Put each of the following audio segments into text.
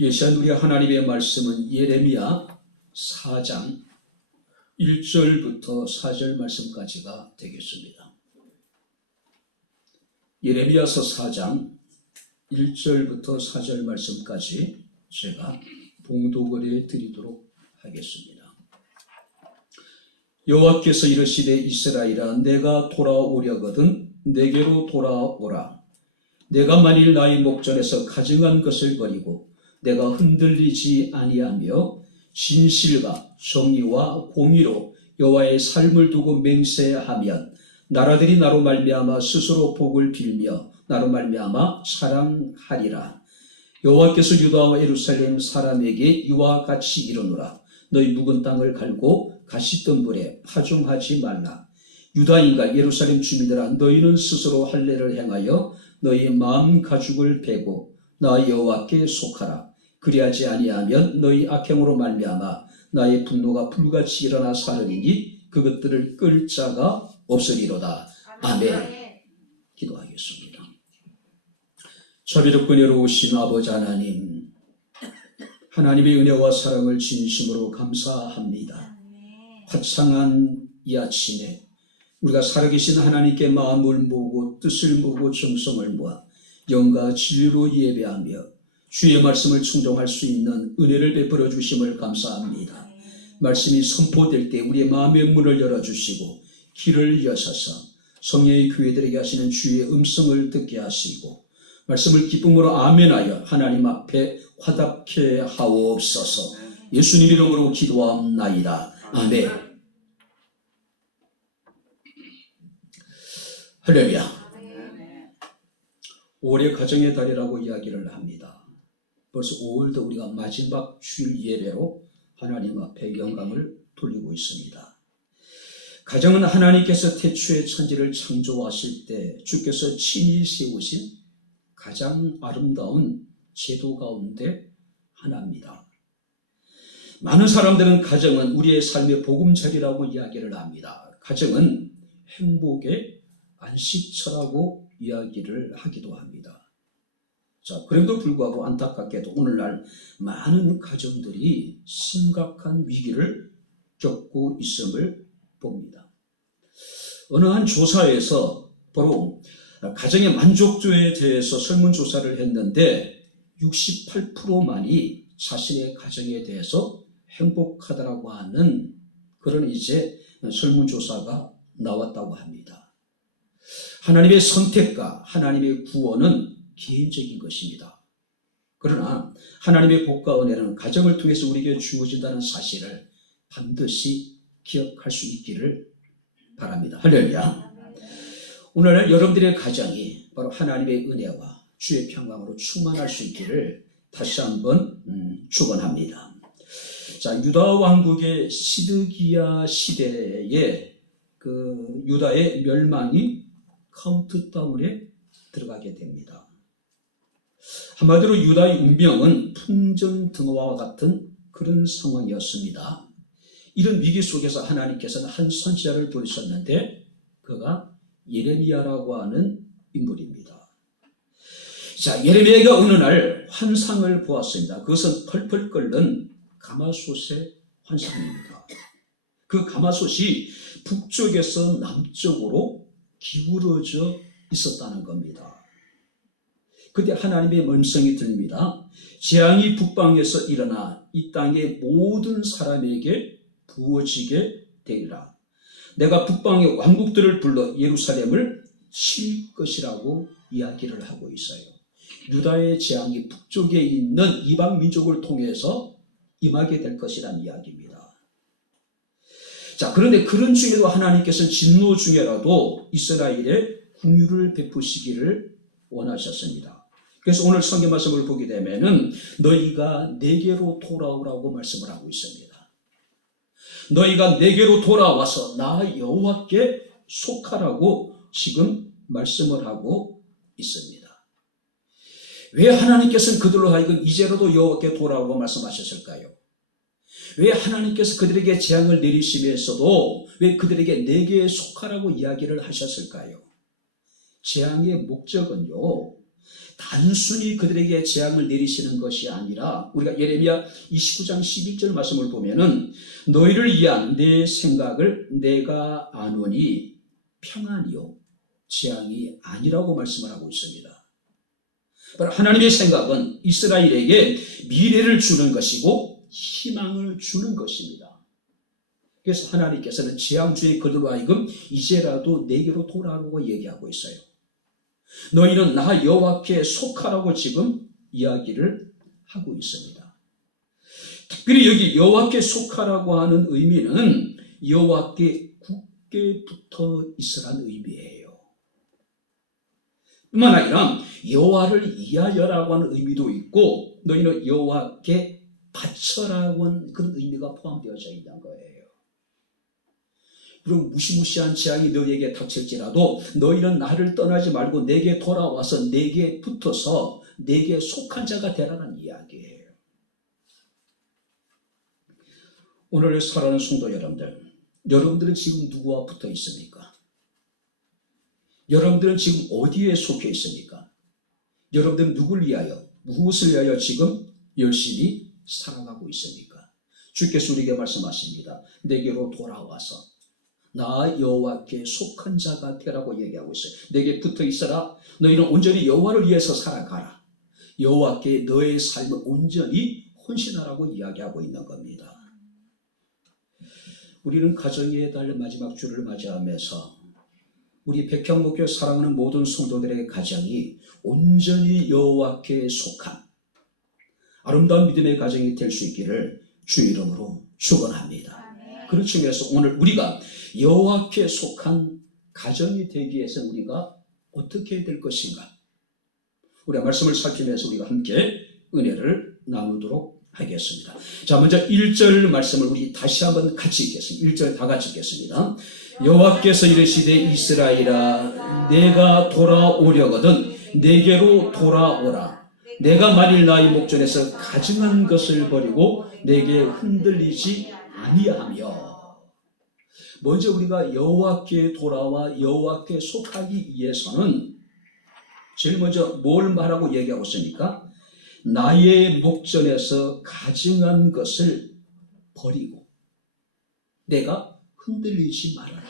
예시한 우리 하나님의 말씀은 예레미야 4장 1절부터 4절 말씀까지가 되겠습니다. 예레미야서 4장 1절부터 4절 말씀까지 제가 봉독을 해드리도록 하겠습니다. 여호와께서 이르시되 이스라엘아 내가 돌아오려거든 내게로 돌아오라. 내가 만일 나의 목전에서 가증한 것을 버리고 내가 흔들리지 아니하며 진실과 정의와 공의로 여호와의 삶을 두고 맹세하면 나라들이 나로 말미암아 스스로 복을 빌며 나로 말미암아 사랑하리라. 여호와께서 유다와 예루살렘 사람에게 이와 같이 이르노라. 너희 묵은 땅을 갈고 가시덤불에 파종하지 말라. 유다인과 예루살렘 주민들아 너희는 스스로 할례를 행하여 너희 마음 가죽을 베고 나 여호와께 속하라. 그리하지 아니하면 너희 악행으로 말미암아 나의 분노가 불같이 일어나 사르리니 그것들을 끌 자가 없으리로다. 아멘. 기도하겠습니다. 자비롭고 은혜로우신 아버지 하나님, 하나님의 은혜와 사랑을 진심으로 감사합니다. 화창한 이 아침에 우리가 살아계신 하나님께 마음을 모으고 뜻을 모으고 정성을 모아 영과 진리로 예배하며 주의 말씀을 충족할 수 있는 은혜를 베풀어 주심을 감사합니다. 말씀이 선포될 때 우리의 마음의 문을 열어주시고 길을 여셔서 성령의 교회들에게 하시는 주의 음성을 듣게 하시고 말씀을 기쁨으로 아멘하여 하나님 앞에 화답케 하옵소서. 예수님 이름으로 기도합나이다. 아멘. 할렐루야. 올해 가정의 달이라고 이야기를 합니다. 벌써 5월도 우리가 마지막 주일 예배로 하나님 앞에 영광을 돌리고 있습니다. 가정은 하나님께서 태초에 천지를 창조하실 때 주께서 친히 세우신 가장 아름다운 제도 가운데 하나입니다. 많은 사람들은 가정은 우리의 삶의 보금자리라고 이야기를 합니다. 가정은 행복의 안식처라고 이야기를 하기도 합니다. 자, 그럼에도 불구하고 안타깝게도 오늘날 많은 가정들이 심각한 위기를 겪고 있음을 봅니다. 어느 한 조사에서 바로 가정의 만족도에 대해서 설문조사를 했는데 68%만이 자신의 가정에 대해서 행복하다라고 하는 그런 설문조사가 나왔다고 합니다. 하나님의 선택과 하나님의 구원은 개인적인 것입니다. 그러나 하나님의 복과 은혜는 가정을 통해서 우리에게 주어진다는 사실을 반드시 기억할 수 있기를 바랍니다. 할렐루야. 오늘 여러분들의 가정이 바로 하나님의 은혜와 주의 평강으로 충만할 수 있기를 다시 한번 축원합니다. 자, 유다 왕국의 시드기야 시대에 그 유다의 멸망이 카운트다운에 들어가게 됩니다. 한마디로 유다의 운명은 풍전등화와 같은 그런 상황이었습니다. 이런 위기 속에서 하나님께서는 한 선지자를 부르셨는데 그가 예레미야라고 하는 인물입니다. 자, 예레미야가 어느 날 환상을 보았습니다. 그것은 펄펄 끓는 가마솥의 환상입니다. 그 가마솥이 북쪽에서 남쪽으로 기울어져 있었다는 겁니다. 그때 하나님의 음성이 들립니다. 재앙이 북방에서 일어나 이 땅의 모든 사람에게 부어지게 되리라. 내가 북방의 왕국들을 불러 예루살렘을 칠 것이라고 이야기를 하고 있어요. 유다의 재앙이 북쪽에 있는 이방 민족을 통해서 임하게 될 것이라는 이야기입니다. 자, 그런데 그런 중에도 하나님께서는 진노 중에라도 이스라엘에 긍휼을 베푸시기를 원하셨습니다. 그래서 오늘 성경 말씀을 보게 되면은 너희가 내게로 돌아오라고 말씀을 하고 있습니다. 너희가 내게로 돌아와서 나 여호와께 속하라고 지금 말씀을 하고 있습니다. 왜 하나님께서는 그들로 하여금 이제라도 여호와께 돌아오라고 말씀하셨을까요? 왜 하나님께서 그들에게 재앙을 내리시면서도 왜 그들에게 내게 속하라고 이야기를 하셨을까요? 재앙의 목적은요, 단순히 그들에게 재앙을 내리시는 것이 아니라 우리가 예레미야 29장 11절 말씀을 보면은 너희를 위한 내 생각을 내가 아노니 평안이요 재앙이 아니라고 말씀을 하고 있습니다. 바로 하나님의 생각은 이스라엘에게 미래를 주는 것이고 희망을 주는 것입니다. 그래서 하나님께서는 재앙주의 그들로 하여금 이제라도 내게로 돌아오라고 얘기하고 있어요. 너희는 나 여호와께 속하라고 지금 이야기를 하고 있습니다. 특별히 여기 여호와께 속하라고 하는 의미는 여호와께 굳게 붙어 있으라는 의미예요. 뿐만 아니라 여호와를 위하여라고 하는 의미도 있고 너희는 여호와께 바쳐라고 하는 그런 의미가 포함되어져 있는 거예요. 그럼 무시무시한 재앙이 너희에게 닥칠지라도 너희는 나를 떠나지 말고 내게 돌아와서 내게 붙어서 내게 속한 자가 되라는 이야기예요. 오늘 사랑하는 성도 여러분들은 지금 누구와 붙어 있습니까? 여러분들은 지금 어디에 속해 있습니까? 여러분들은 누굴 위하여, 무엇을 위하여 지금 열심히 살아가고 있습니까? 주께서 우리에게 말씀하십니다. 내게로 돌아와서 나 여호와께 속한 자가 되라고 얘기하고 있어요. 내게 붙어 있어라. 너희는 온전히 여호와를 위해서 살아가라. 여호와께 너의 삶을 온전히 헌신하라고 이야기하고 있는 겁니다. 우리는 가정의 달 마지막 주를 맞이하면서 우리 백향목교 사랑하는 모든 성도들의 가정이 온전히 여호와께 속한 아름다운 믿음의 가정이 될 수 있기를 주 이름으로 축원합니다. 그런 측면에서 오늘 우리가 여호와께 속한 가정이 되기 위해서 우리가 어떻게 해야 될 것인가? 우리가 말씀을 살피면서 우리가 함께 은혜를 나누도록 하겠습니다. 자, 먼저 1절 말씀을 우리 다시 한번 같이 읽겠습니다. 1절 다 같이 읽겠습니다. 여호와께서 이르시되 이스라엘아 내가 돌아오려거든 내게로 돌아오라. 내가 만일 나의 목전에서 가증한 것을 버리고 내게 흔들리지 아니하며. 먼저 우리가 여호와께 돌아와 여호와께 속하기 위해서는 제일 먼저 뭘 말하고 얘기하고 있습니까? 나의 목전에서 가증한 것을 버리고 내가 흔들리지 말아라.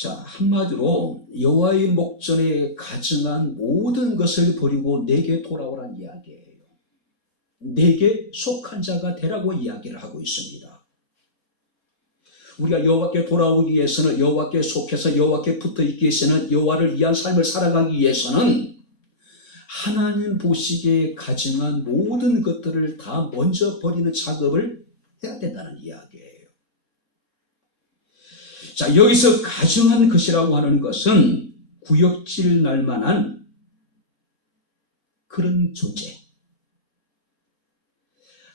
자, 한마디로 여호와의 목전에 가증한 모든 것을 버리고 내게 돌아오란 이야기예요. 내게 속한 자가 되라고 이야기를 하고 있습니다. 우리가 여호와께 돌아오기 위해서는 여호와께 속해서 여호와께 붙어있기 위해서는 여호와를 위한 삶을 살아가기 위해서는 하나님 보시기에 가증한 모든 것들을 다 먼저 버리는 작업을 해야 된다는 이야기예요. 자, 여기서 가증한 것이라고 하는 것은 구역질 날 만한 그런 존재,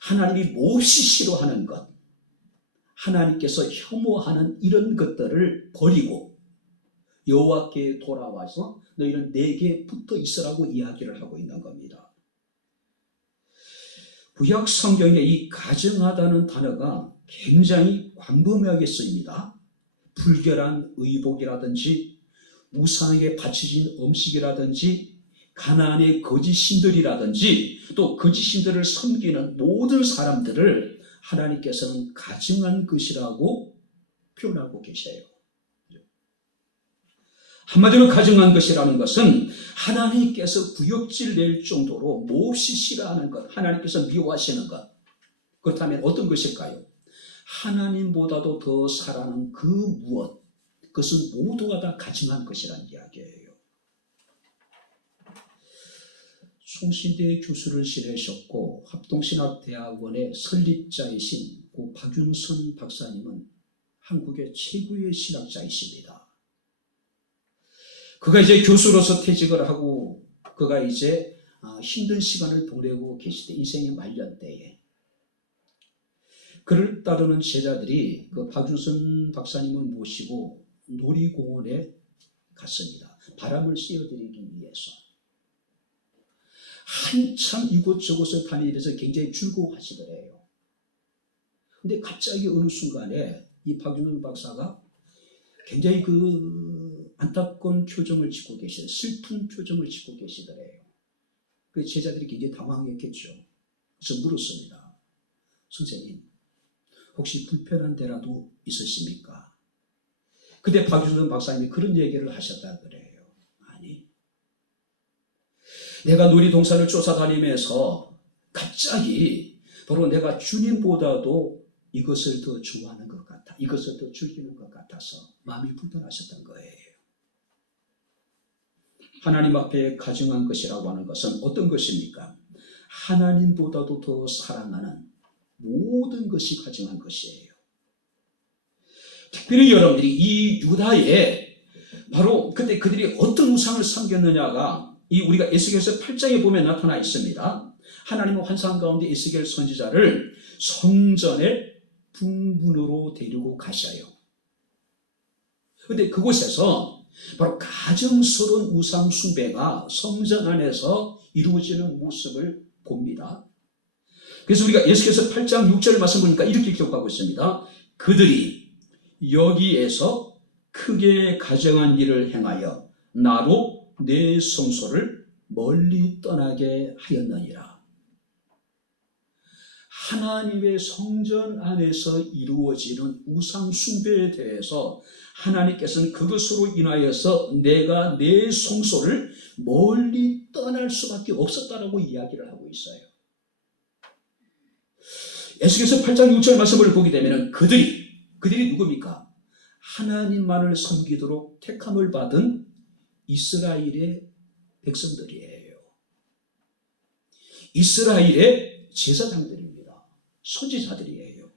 하나님이 몹시 싫어하는 것, 하나님께서 혐오하는 이런 것들을 버리고 여호와께 돌아와서 너희는 내게 붙어 있으라고 이야기를 하고 있는 겁니다. 구약 성경에 이 가증하다는 단어가 굉장히 광범위하게 쓰입니다. 불결한 의복이라든지 우상에게 바쳐진 음식이라든지 가나안의 거짓 신들이라든지 또 거짓 신들을 섬기는 모든 사람들을 하나님께서는 가증한 것이라고 표현하고 계셔요. 한마디로 가증한 것이라는 것은 하나님께서 구역질 낼 정도로 몹시 싫어하는 것, 하나님께서 미워하시는 것. 그렇다면 어떤 것일까요? 하나님보다도 더 사랑하는 그 무엇, 그것은 모두가 다 가증한 것이라는 이야기예요. 송신대 교수를 지내셨고 합동신학대학원의 설립자이신 고 박윤선 박사님은 한국의 최고의 신학자이십니다. 그가 이제 교수로서 퇴직을 하고 그가 이제 힘든 시간을 보내고 계실 때, 인생의 말년 때에 그를 따르는 제자들이 그 박윤선 박사님을 모시고 놀이공원에 갔습니다. 바람을 쐬어드리기 위해서. 한참 이곳저곳을 다니면서 굉장히 즐거워하시더래요. 근데 갑자기 어느 순간에 이 박윤선 박사가 굉장히 안타까운 표정을 짓고 슬픈 표정을 짓고 계시더래요. 그 제자들이 굉장히 당황했겠죠. 그래서 물었습니다. 선생님, 혹시 불편한 데라도 있으십니까? 그때 박유선 박사님이 그런 얘기를 하셨다 그래요. 아니, 내가 놀이동산을 쫓아다니면서 갑자기 바로 내가 주님보다도 이것을 더 좋아하는 것 같아, 이것을 더 즐기는 것 같아서 마음이 불편하셨던 거예요. 하나님 앞에 가증한 것이라고 하는 것은 어떤 것입니까? 하나님보다도 더 사랑하는 모든 것이 가증한 것이에요. 특별히 여러분들이 이 유다에 바로 그때 그들이 어떤 우상을 섬겼느냐가 우리가 에스겔서 8장에 보면 나타나 있습니다. 하나님은 환상 가운데 에스겔 선지자를 성전의 풍문으로 데리고 가셔요. 그런데 그곳에서 바로 가증스러운 우상 숭배가 성전 안에서 이루어지는 모습을 봅니다. 그래서 우리가 에스겔서 8장 6절 말씀 보니까 이렇게 기록하고 있습니다. 그들이 여기에서 크게 가증한 일을 행하여 나로 내 성소를 멀리 떠나게 하였느니라. 하나님의 성전 안에서 이루어지는 우상 숭배에 대해서 하나님께서는 그것으로 인하여서 내가 내 성소를 멀리 떠날 수밖에 없었다라고 이야기를 하고 있어요. 에스겔서 8장 6절 말씀을 보게 되면 그들이 누굽니까? 하나님만을 섬기도록 택함을 받은 이스라엘의 백성들이에요. 이스라엘의 제사장들입니다. 선지자들이에요.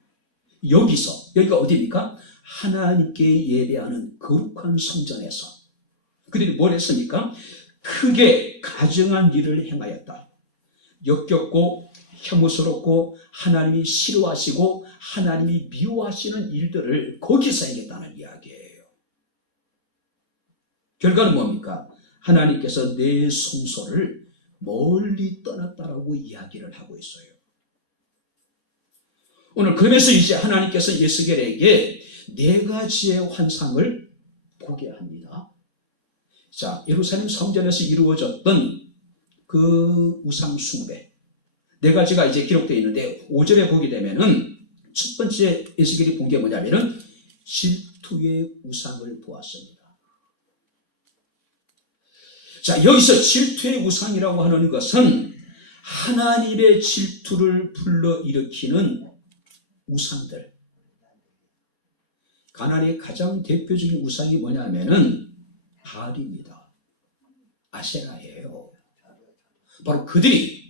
여기가 어디입니까? 하나님께 예배하는 거룩한 성전에서 그들이 뭘 했습니까? 크게 가증한 일을 행하였다. 역겹고 혐오스럽고 하나님이 싫어하시고 하나님이 미워하시는 일들을 거기서 행했다는 이야기예요. 결과는 뭡니까? 하나님께서 내 성소를 멀리 떠났다라고 이야기를 하고 있어요. 오늘 그러면서 이제 하나님께서 에스겔에게 4가지의 환상을 보게 합니다. 자, 예루살렘 성전에서 이루어졌던 그 우상 숭배 4가지가 이제 기록되어 있는데 5절에 보게 되면은 첫 번째 에스겔이 본 게 뭐냐면은 질투의 우상을 보았습니다. 자, 여기서 질투의 우상이라고 하는 것은 하나님의 질투를 불러일으키는 우상들. 가나안의 가장 대표적인 우상이 뭐냐면은 바알입니다. 아세라예요. 바로 그들이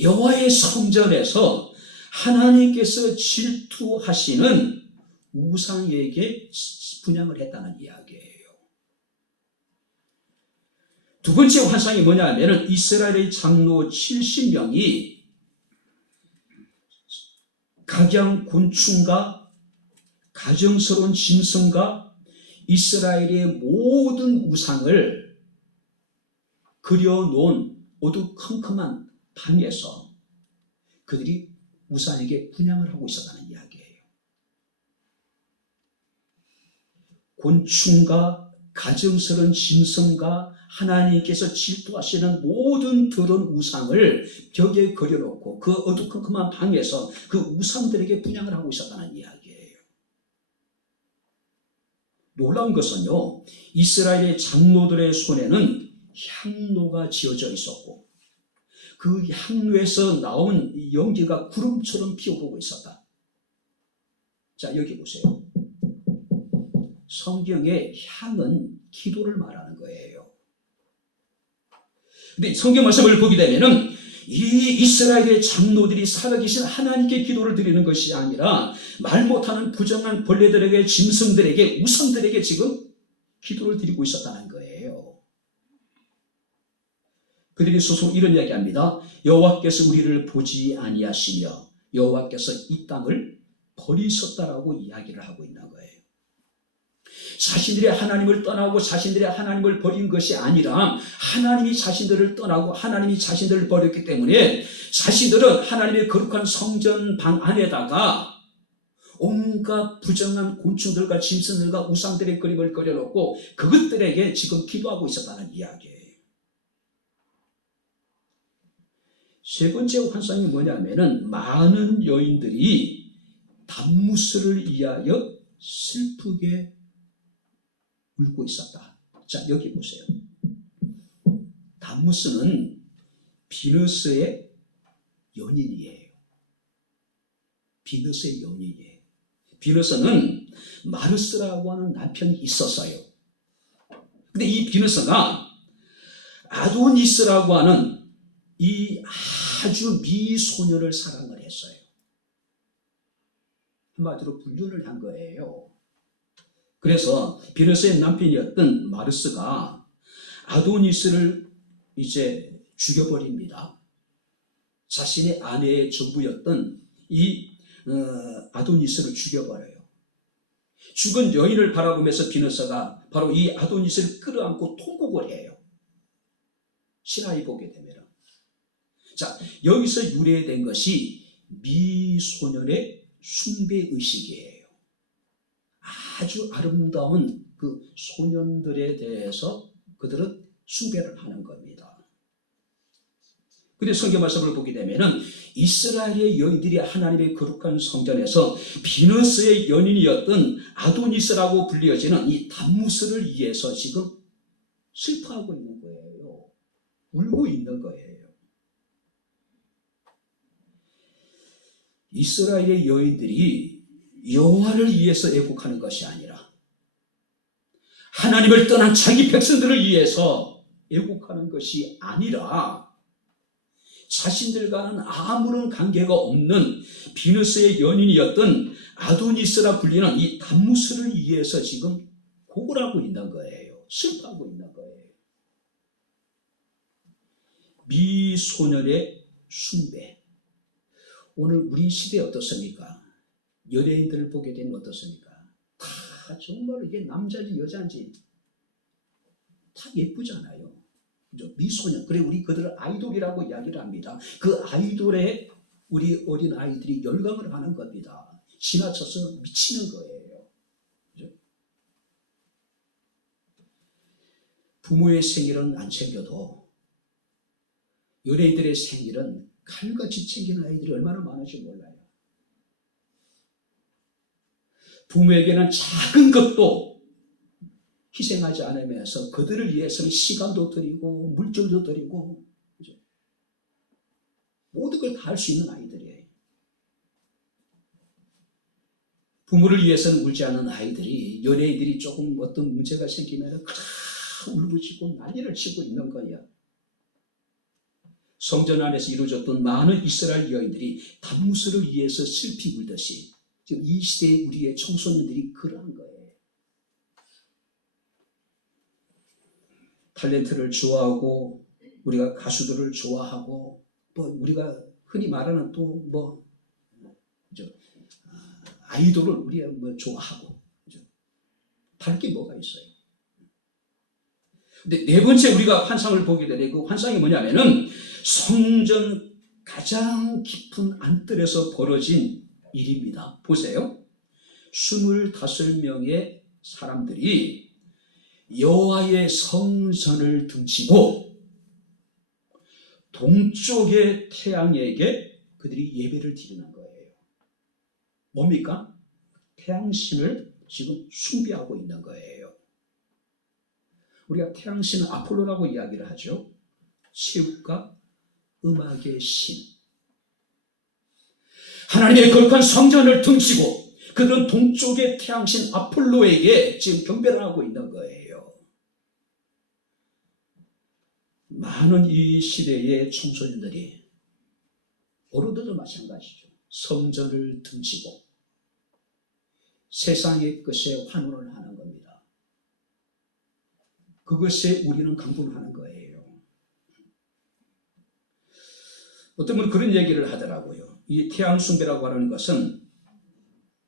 여호와의 성전에서 하나님께서 질투하시는 우상에게 분향을 했다는 이야기예요. 두 번째 환상이 뭐냐면은 이스라엘의 장로 70명이 각양 곤충과 가정스러운 짐승과 이스라엘의 모든 우상을 그려놓은 어두컴컴한 방에서 그들이 우상에게 분향을 하고 있었다는 이야기예요. 곤충과 가정스러운 짐승과 하나님께서 질투하시는 모든 더러운 우상을 벽에 그려놓고 그 어두컴컴한 방에서 그 우상들에게 분향을 하고 있었다는 이야기예요. 놀라운 것은요, 이스라엘의 장로들의 손에는 향로가 지어져 있었고 그 향로에서 나온 연기가 구름처럼 피어오르고 있었다. 자, 여기 보세요. 성경의 향은 기도를 말하는 거예요. 근데 성경 말씀을 보게 되면은 이 이스라엘의 장로들이 살아계신 하나님께 기도를 드리는 것이 아니라 말 못하는 부정한 벌레들에게, 짐승들에게, 우상들에게 지금 기도를 드리고 있었다는 거예요. 그들이 스스로 이런 이야기합니다. 여호와께서 우리를 보지 아니하시며 여호와께서 이 땅을 버리셨다라고 이야기를 하고 있는 거예요. 자신들이 하나님을 떠나고 자신들이 하나님을 버린 것이 아니라 하나님이 자신들을 떠나고 하나님이 자신들을 버렸기 때문에 자신들은 하나님의 거룩한 성전 방 안에다가 온갖 부정한 곤충들과 짐승들과 우상들의 그림을 그려놓고 그것들에게 지금 기도하고 있었다는 이야기예요. 세 번째 환상이 뭐냐면은 많은 여인들이 담무스를 위하여 슬프게 울고 있었다. 자, 여기 보세요. 담무스는 비너스의 연인이에요. 비너스의 연인이에요. 비너스는 마르스라고 하는 남편이 있었어요. 근데 이 비너스가 아도니스라고 하는 이 아주 미소년을 사랑을 했어요. 한마디로 불륜을 한 거예요. 그래서 비너스의 남편이었던 마르스가 아도니스를 이제 죽여버립니다. 자신의 아내의 전부였던 이 아도니스를 죽여버려요. 죽은 여인을 바라보면서 비너스가 바로 이 아도니스를 끌어안고 통곡을 해요. 신하에 보게 되면. 자, 여기서 유래된 것이 미소년의 숭배의식이에요. 아주 아름다운 그 소년들에 대해서 그들은 숭배를 하는 겁니다. 그래서 성경 말씀을 보게 되면은 이스라엘의 여인들이 하나님의 거룩한 성전에서 비너스의 연인이었던 아도니스라고 불리어지는 이 담무스를 위해서 지금 슬퍼하고 있는 거예요. 울고 있는 거예요. 이스라엘의 여인들이 여호와를 위해서 애국하는 것이 아니라 하나님을 떠난 자기 백성들을 위해서 애국하는 것이 아니라 자신들과는 아무런 관계가 없는 비너스의 연인이었던 아도니스라 불리는 이 담무스를 위해서 지금 고걸하고 있는 거예요. 슬퍼하고 있는 거예요. 미소년의 숭배. 오늘 우리 시대에 어떻습니까? 연예인들을 보게 되면 어떻습니까? 다 정말 이게 남자인지 여자인지 다 예쁘잖아요. 그죠? 미소년. 그래 우리 그들을 아이돌이라고 이야기를 합니다. 그 아이돌에 우리 어린 아이들이 열광을 하는 겁니다. 지나쳐서 미치는 거예요. 그죠? 부모의 생일은 안 챙겨도 연예인들의 생일은 칼같이 챙기는 아이들이 얼마나 많은지 몰라요. 부모에게는 작은 것도 희생하지 않으면서 그들을 위해서는 시간도 드리고 물질도 드리고 그죠? 모든 걸 다 할 수 있는 아이들이에요. 부모를 위해서는 울지 않은 아이들이 연예인들이 조금 어떤 문제가 생기면 울부짖고 난리를 치고 있는 거예요. 성전 안에서 이루어졌던 많은 이스라엘 여인들이 담무스를 위해서 슬피 울듯이 지금 이 시대의 우리의 청소년들이 그러한 거예요. 탤런트를 좋아하고 우리가 가수들을 좋아하고 또 우리가 흔히 말하는 또 뭐 아이돌을 우리가 뭐 좋아하고 다를 게 뭐가 있어요. 근데 네 번째 우리가 환상을 보게 되는데 그 환상이 뭐냐면은 성전 가장 깊은 안뜰에서 벌어진 일입니다. 보세요. 25명의 사람들이 여호와의 성전을 등지고 동쪽의 태양에게 그들이 예배를 드리는 거예요. 뭡니까? 태양신을 지금 숭배하고 있는 거예요. 우리가 태양신은 아폴로라고 이야기를 하죠. 체육과 음악의 신. 하나님의 거룩한 성전을 등지고 그들은 동쪽의 태양신 아폴로에게 지금 경배를 하고 있는 거예요. 많은 이 시대의 청소년들이 어른들도 마찬가지죠. 성전을 등지고 세상의 것에 환호를 하는 겁니다. 그것에 우리는 강분하는 거예요. 어떤 분은 그런 얘기를 하더라고요. 이 태양숭배라고 하는 것은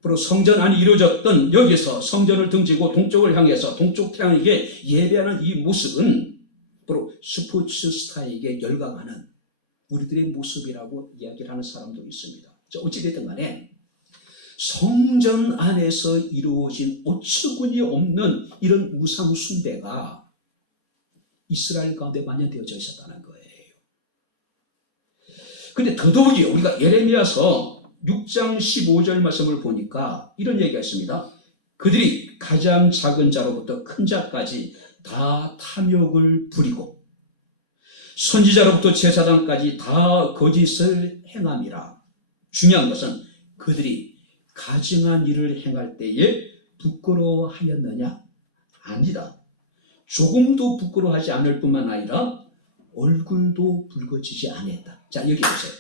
바로 성전 안이 이루어졌던 여기서 성전을 등지고 동쪽을 향해서 동쪽 태양에게 예배하는 이 모습은 바로 스포츠 스타에게 열광하는 우리들의 모습이라고 이야기를 하는 사람도 있습니다. 어찌됐든 간에 성전 안에서 이루어진 어처구니 없는 이런 우상 숭배가 이스라엘 가운데 만연되어져 있었다는 거예요. 근데 더더욱이 우리가 예레미야서 6장 15절 말씀을 보니까 이런 얘기가 있습니다. 그들이 가장 작은 자로부터 큰 자까지 다 탐욕을 부리고 선지자로부터 제사장까지 다 거짓을 행함이라. 중요한 것은 그들이 가증한 일을 행할 때에 부끄러워하였느냐? 아니다. 조금도 부끄러워하지 않을 뿐만 아니라 얼굴도 붉어지지 않았다. 자, 여기 보세요.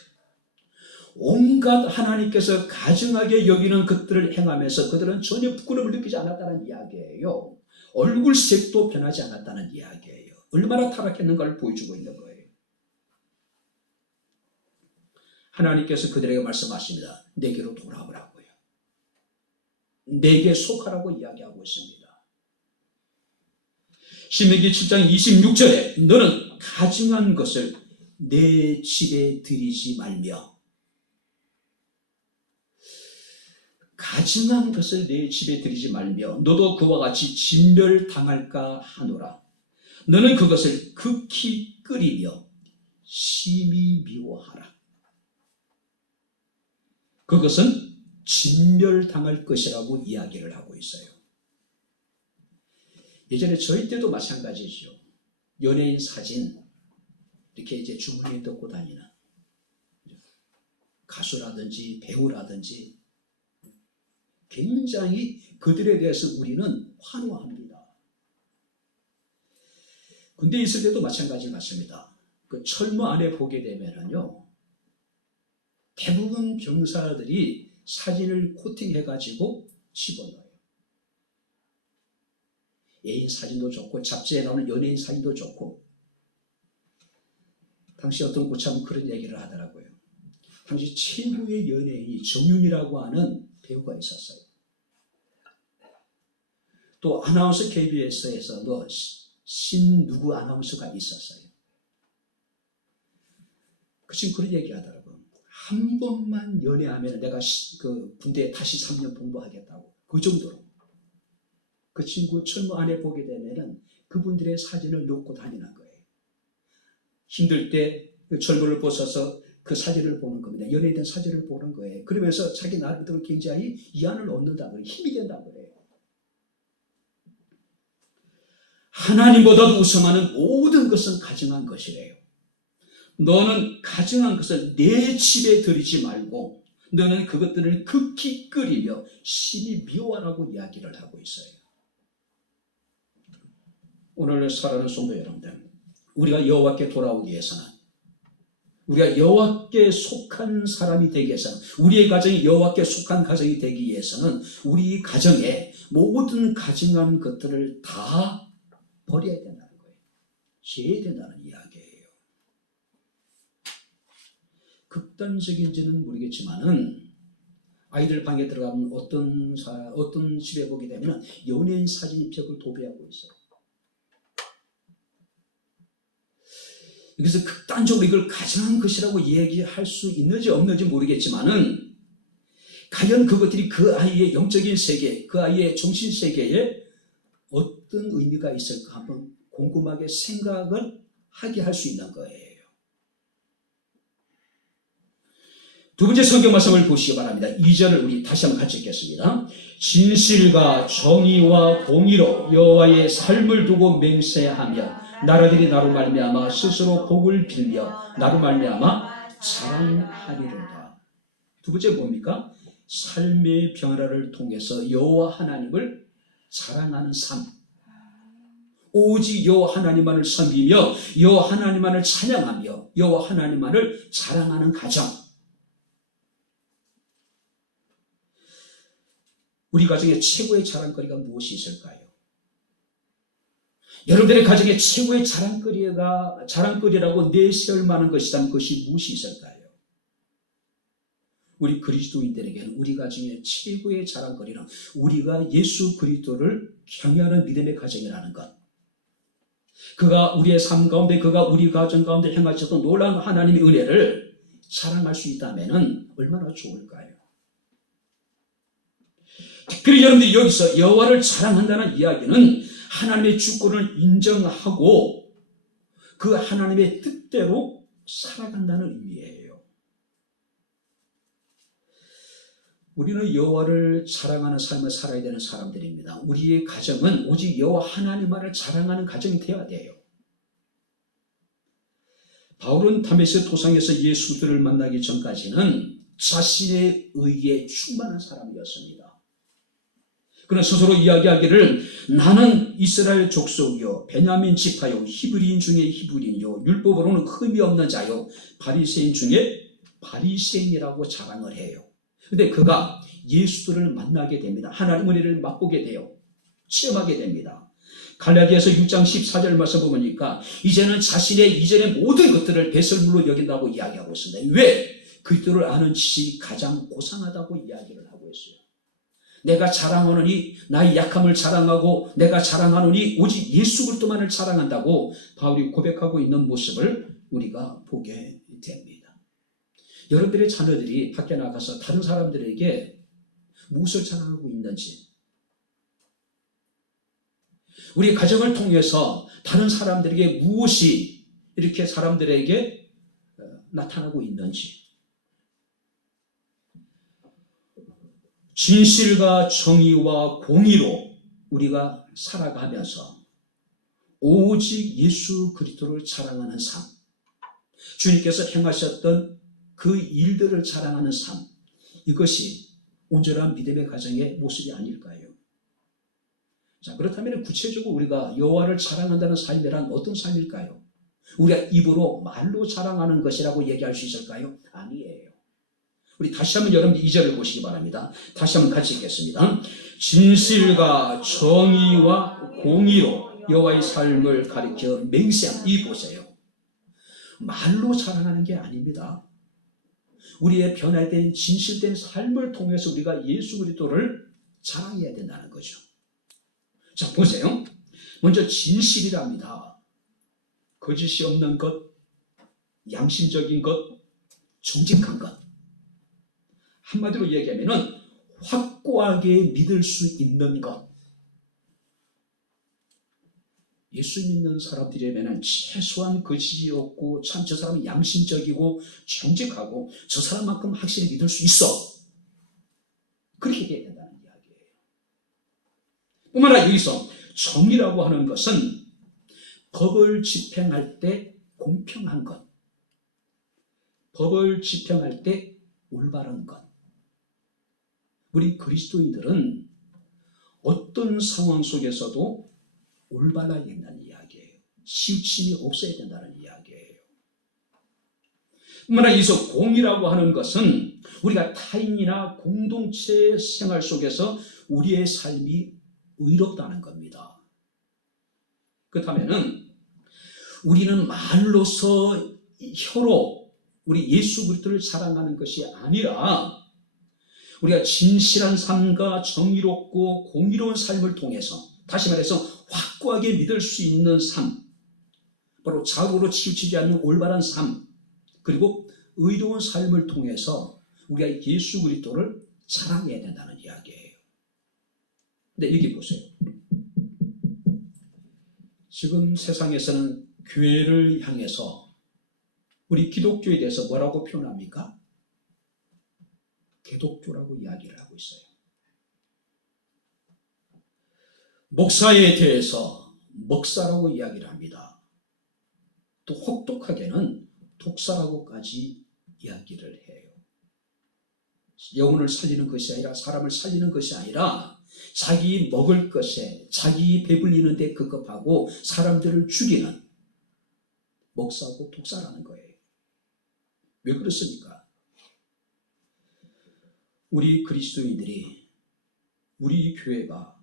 온갖 하나님께서 가증하게 여기는 것들을 행하면서 그들은 전혀 부끄러움을 느끼지 않았다는 이야기예요. 얼굴색도 변하지 않았다는 이야기예요. 얼마나 타락했는가를 보여주고 있는 거예요. 하나님께서 그들에게 말씀하십니다. 내게로 돌아오라고요. 내게 속하라고 이야기하고 있습니다. 신명기 7장 26절에 너는 가증한 것을 내 집에 들이지 말며, 가증한 것을 내 집에 들이지 말며 너도 그와 같이 진멸당할까 하노라. 너는 그것을 극히 끓이며 심히 미워하라. 그것은 진멸당할 것이라고 이야기를 하고 있어요. 예전에 저희 때도 마찬가지죠. 연예인 사진 이렇게 이제 주머니에 넣고 다니는 가수라든지 배우라든지 굉장히 그들에 대해서 우리는 환호합니다. 군대에 있을 때도 마찬가지 같습니다. 그 철모 안에 보게 되면은요, 대부분 병사들이 사진을 코팅해가지고 집어넣어요. 애인 사진도 좋고 잡지에 나오는 연예인 사진도 좋고. 당시 어떤 고참은 그런 얘기를 하더라고요. 당시 최고의 연예인이 정윤이라고 하는 배우가 있었어요. 또 아나운서 KBS에서도 신누구 아나운서가 있었어요. 그 친구 그런 얘기 하더라고요. 한 번만 연애하면 내가 그 군대에 다시 3년 복무하겠다고. 그 정도로. 그 친구 철모 안에 보게 되면은 그분들의 사진을 놓고 다니는 거예요. 힘들 때 그 철모를 벗어서 그 사진을 보는 겁니다. 연예인 사진을 보는 거예요. 그러면서 자기 나름대로 굉장히 위안을 얻는다 그래요. 힘이 된다 그래요. 하나님보다도 우상하는 모든 것은 가증한 것이래요. 너는 가증한 것을 내 집에 들이지 말고 너는 그것들을 극히 끓이며 심히 미워하라고 이야기를 하고 있어요. 오늘 사랑하는 성도 여러분들, 우리가 여호와께 돌아오기 위해서는, 우리가 여호와께 속한 사람이 되기 위해서는, 우리의 가정이 여호와께 속한 가정이 되기 위해서는 우리 가정에 모든 가증한 것들을 다 버려야 된다는 거예요. 제해야 된다는 이야기예요. 극단적인지는 모르겠지만은 아이들 방에 들어가면 어떤 집에 보게 되면 연예인 사진이 벽을 도배하고 있어요. 그래서 극단적으로 이걸 가증한 것이라고 얘기할 수 있는지 없는지 모르겠지만은 과연 그것들이 그 아이의 영적인 세계, 그 아이의 정신 세계에 어떤 의미가 있을까 한번 곰곰하게 생각을 하게 할 수 있는 거예요. 두 번째 성경 말씀을 보시기 바랍니다. 2절을 우리 다시 한번 같이 읽겠습니다. 진실과 정의와 공의로 여호와의 삶을 두고 맹세하며 나라들이 나로 말미암아 스스로 복을 빌며 나로 말미암아 자랑하리로다. 두 번째 뭡니까? 삶의 변화를 통해서 여호와 하나님을 자랑하는 삶. 오직 여호와 하나님만을 섬기며 여호와 하나님만을 찬양하며 여호와 하나님만을 자랑하는 가정. 우리 가정의 최고의 자랑거리가 무엇이 있을까요? 여러분들의 가정의 최고의 자랑거리라고 내세울 만한 것이라면 그것이 무엇이 있을까요? 우리 그리스도인들에게는 우리 가정의 최고의 자랑거리는 우리가 예수 그리스도를 경외하는 믿음의 가정이라는 것. 그가 우리의 삶 가운데, 그가 우리 가정 가운데 행하셨던 놀라운 하나님의 은혜를 자랑할 수 있다면 얼마나 좋을까요? 특별히 여러분들이 여기서 여호와를 자랑한다는 이야기는 하나님의 주권을 인정하고 그 하나님의 뜻대로 살아간다는 의미예요. 우리는 여호와를 자랑하는 삶을 살아야 되는 사람들입니다. 우리의 가정은 오직 여호와 하나님만을 자랑하는 가정이 되어야 돼요. 바울은 다메섹 도상에서 예수들을 만나기 전까지는 자신의 의에 충만한 사람이었습니다. 그는 스스로 이야기하기를 나는 이스라엘 족속이요 베냐민 지파요 히브리인 중에 히브리인요 율법으로는 흠이 없는 자요 바리새인 중에 바리새인이라고 자랑을 해요. 근데 그가 예수들을 만나게 됩니다. 하나님 은혜를 맛보게 돼요. 체험하게 됩니다. 갈라디아서 6장 14절 말씀 보니까 이제는 자신의 이전의 모든 것들을 배설물로 여긴다고 이야기하고 있습니다. 왜? 그들을 아는 지식이 가장 고상하다고 이야기를 하고 있어요. 내가 자랑하노니 나의 약함을 자랑하고 내가 자랑하노니 오직 예수 그리스도만을 자랑한다고 바울이 고백하고 있는 모습을 우리가 보게 됩니다. 여러분들의 자녀들이 밖에 나가서 다른 사람들에게 무엇을 자랑하고 있는지, 우리 가정을 통해서 다른 사람들에게 무엇이 이렇게 사람들에게 나타나고 있는지, 진실과 정의와 공의로 우리가 살아가면서 오직 예수 그리스도를 자랑하는 삶, 주님께서 행하셨던 그 일들을 자랑하는 삶, 이것이 온전한 믿음의 가정의 모습이 아닐까요? 자, 그렇다면 구체적으로 우리가 여호와를 자랑한다는 삶이란 어떤 삶일까요? 우리가 입으로 말로 자랑하는 것이라고 얘기할 수 있을까요? 아니에요. 우리 다시 한번 여러분 2절을 보시기 바랍니다. 다시 한번 같이 읽겠습니다. 진실과 정의와 공의로 여호와의 삶을 가리켜 맹세함. 이 보세요. 말로 자랑하는 게 아닙니다. 우리의 변화된 진실된 삶을 통해서 우리가 예수 그리스도를 자랑해야 된다는 거죠. 자, 보세요. 먼저 진실이랍니다. 거짓이 없는 것, 양심적인 것, 정직한 것. 한마디로 얘기하면 확고하게 믿을 수 있는 것. 예수 믿는 사람들이라면 최소한 거짓이 없고 참 저 사람은 양심적이고 정직하고 저 사람만큼 확실히 믿을 수 있어. 그렇게 얘기해야 된다는 이야기예요. 뿐만 아니라 여기서 정의라고 하는 것은 법을 집행할 때 공평한 것, 법을 집행할 때 올바른 것. 우리 그리스도인들은 어떤 상황 속에서도 올바라야 된다는 이야기예요. 치우침이 없어야 된다는 이야기예요. 뿐만 아니라 여기서 공이라고 하는 것은 우리가 타인이나 공동체 생활 속에서 우리의 삶이 의롭다는 겁니다. 그렇다면 우리는 말로서 혀로 우리 예수 그리스도를 자랑하는 것이 아니라 우리가 진실한 삶과 정의롭고 공의로운 삶을 통해서, 다시 말해서 확고하게 믿을 수 있는 삶, 바로 좌우로 치우치지 않는 올바른 삶, 그리고 의로운 삶을 통해서 우리가 예수 그리스도를 자랑해야 된다는 이야기예요. 근데 여기 보세요. 지금 세상에서는 교회를 향해서 우리 기독교에 대해서 뭐라고 표현합니까? 개독교라고 이야기를 하고 있어요. 목사에 대해서 먹사라고 이야기를 합니다. 또 혹독하게는 독사라고까지 이야기를 해요. 영혼을 살리는 것이 아니라, 사람을 살리는 것이 아니라 자기 먹을 것에, 자기 배불리는 데 급급하고 사람들을 죽이는 목사고 독사라는 거예요. 왜 그렇습니까? 우리 그리스도인들이, 우리 교회가